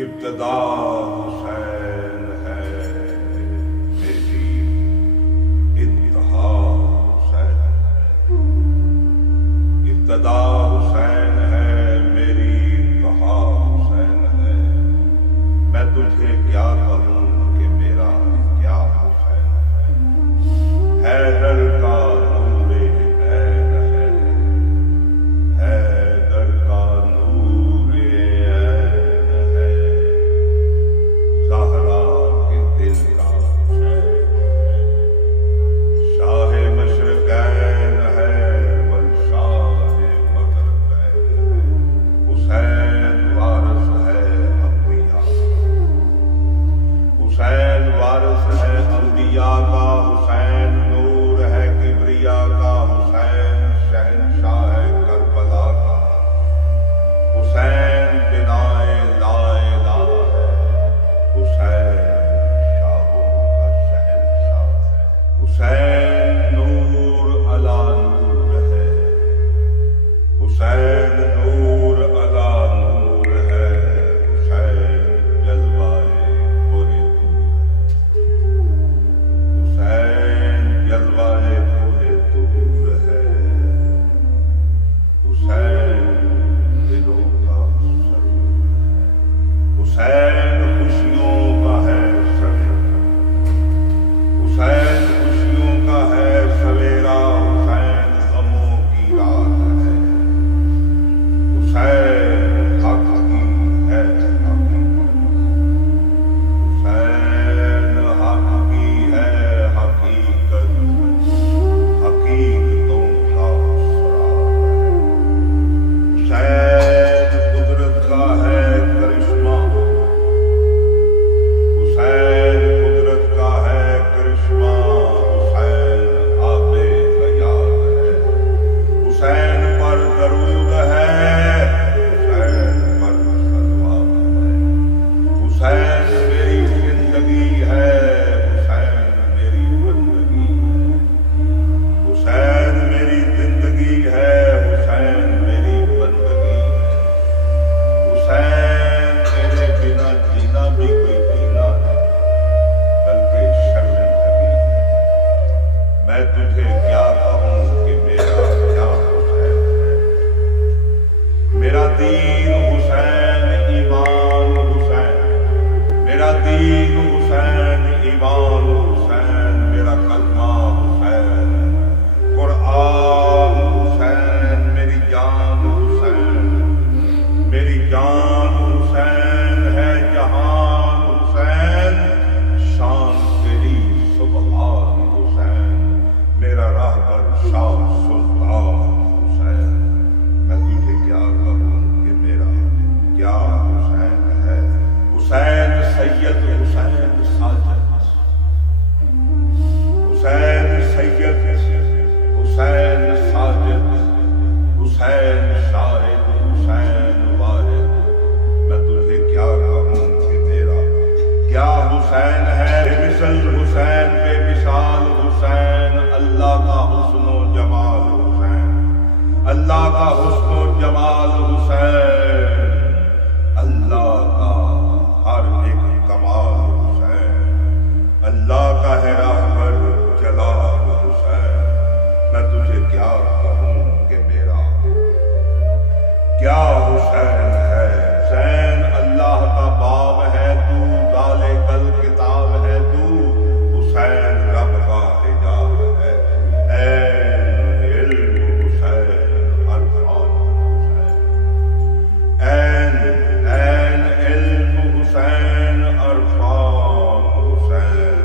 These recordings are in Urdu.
ابتدا حسین ہے میری، انتہا حسین ہے۔ ابتدا حسین ہے میری، انتہا حسین ہے۔ میں تجھے کیا کہوں کہ میرا کیا حسین ہے۔ حیدر کا نور عین ہے، حیدر کا نور عین ہے۔ زہرا کے دل کا حسین ہے، شاہ مشرقین ہے والشاہ مغربین ہے۔ حسین وارث ہے انبیاء، حسین وارث ہے انبیاء کا۔ حسین نور ہے کبریا کا، حسین شہنشاہ ہے کربلا کا۔ حسین بنائے لا الہ ہے، حسین شاہوں کا شہنشاہ ہے۔ حسین نور علی نور ہے، حسین نور علی نور ہے۔ حسین جلوائے کوہ طور ہے، حسین جلوائے کوہ طور ہے۔ حسین دلوں کا سرور ہے، حسین خوشیوں کا ہے سویرا، حسین خوشیوں کا ہے سویرا۔ حسین غموں کی رات ہے، حسین حق کی ہے حقیقت، حسین حق کی ہے حقیقت، حقیقتوں کا سراغ ہے۔ حسین قدرت کا ہے کرشمہ، حسین قدرت کا ہے کرشمہ۔ حسین آب حیات ہے، حسین پر درود ہے، حسین پر صلوات ہے۔ حسین میری زندگی ہے، حسین میری بندگی ہے۔ حسین میری زندگی ہے، حسین میری بندگی ہے۔ حسین تیرے بنا جینا بھی کوئی جینا ہے، بلکہ شرمندگی ہے۔ میں تجھے کیا کہوں کہ میرا کیا حسین ہے۔ میرا دین حسین، ایمان حسین، میرا دین حسین، ایمان حسین، میرا کلمہ حسین، قرآن حسین، میری جان حسین، میری جان حسین ہے، جہان حسین، شان تیری سبحان حسین، میرا راہبر شاہ سلطان حسین۔ میں تجھے کیا کہوں کہ میرا کیا حسین ہے۔ حسین سید، حسین ساجد، حسین سید، حسین ساجد، حسین شاہد، حسین واحد۔ میں تجھے کیا کہوں کہ میرا کیا حسین ہے۔ بے مثل حسین، بے مثال حسین، اللہ کا حسن و جمال حسین، اللہ کا حسن و جمال حسین، اللہ کا ہر ایک کمال حسین، اللہ کا ہے راہبر جلال حسین۔ میں تجھے کیا کہوں کہ میرا کیا حسین ہے۔ حسین اللہ کا باب ہے تو، ذالک الکتاب ہے تو، حسین رب کا حجاب ہے تو۔ عین علم حسین، عرفان حسین، عین علم حسین، عرفان حسین،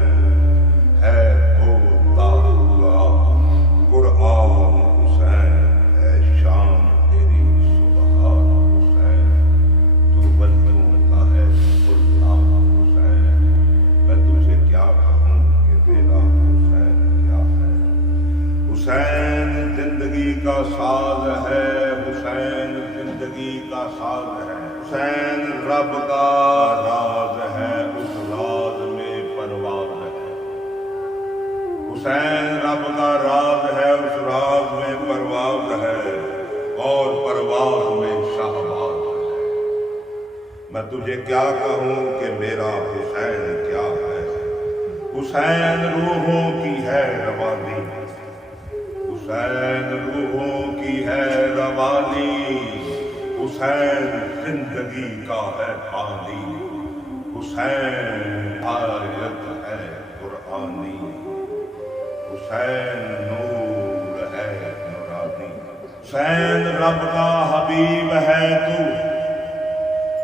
ہے بولتا ہوا قرآن حسین، ہے شان تیری سبحان حسین، تو بندوں کا ہے سلطان حسین۔ میں تجھے کیا کہوں کہ تیرا حسین کیا ہے۔ حسین زندگی کا ساز ہے، حسین زندگی کا ساز ہے۔ حسین رب کا راز ہے، اس راز میں پرواز ہے۔ حسین رب کا راز ہے، اس راز میں پرواز ہے، اور پرواز میں شہباز ہے۔ میں میں تجھے کیا کہوں کہ میرا حسین کیا ہے۔ حسین روحوں کی ہے روانی، حسین روحوں کی ہے روانی، حسین زندگی کا ہے پانی، حسین آیت ہے قرآنی، حسین نور ہے نورانی۔ حسین رب کا حبیب ہے تو،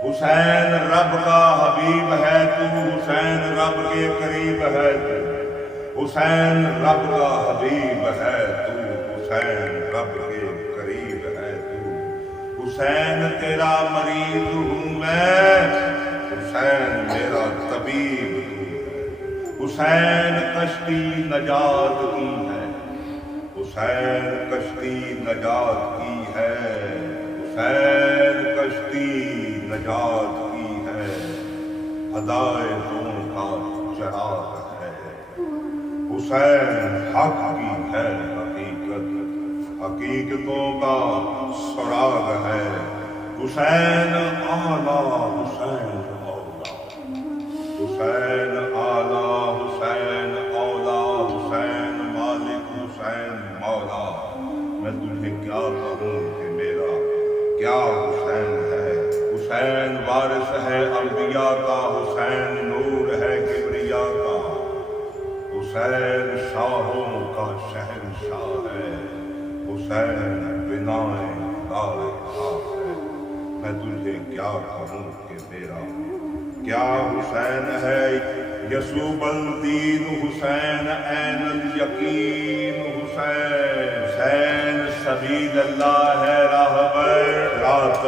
حسین رب کا حبیب ہے تو، حسین رب کے قریب ہے تو، حسین رب کا حبیب ہے تو، حسین رب کے قریب ہے تو، حسین تیرا مریض ہوں میں، حسین میرا طبیب تو ہے۔ حسین کشتی نجات کی ہے، حسین کشتی نجات کی ہے، حسین کشتی نجات کی ہے، ہدایتوں کا چراغ ہے۔ حسین حق کی ہے حقیقت، حقیقتوں کا سراغ ہے۔ حسین اعلیٰ، حسین اولیٰ، حسین اعلیٰ، حسین اولیٰ، حسین مالک، حسین مولا۔ میں تجھے کیا کہوں کہ میرا کیا حسین ہے۔ حسین وارث ہے انبیاء کا، حسین نور ہے کبریا کا، حسین شاہوں کا شہنشاہ ہے، حسین بنائے دار خاک ہے۔ میں تجھے کیا کہوں کہ میرا کیا حسین ہے۔ یسوع الدین حسین عین الیقین حسین، حسین سبیل اللہ ہے راہبر صراط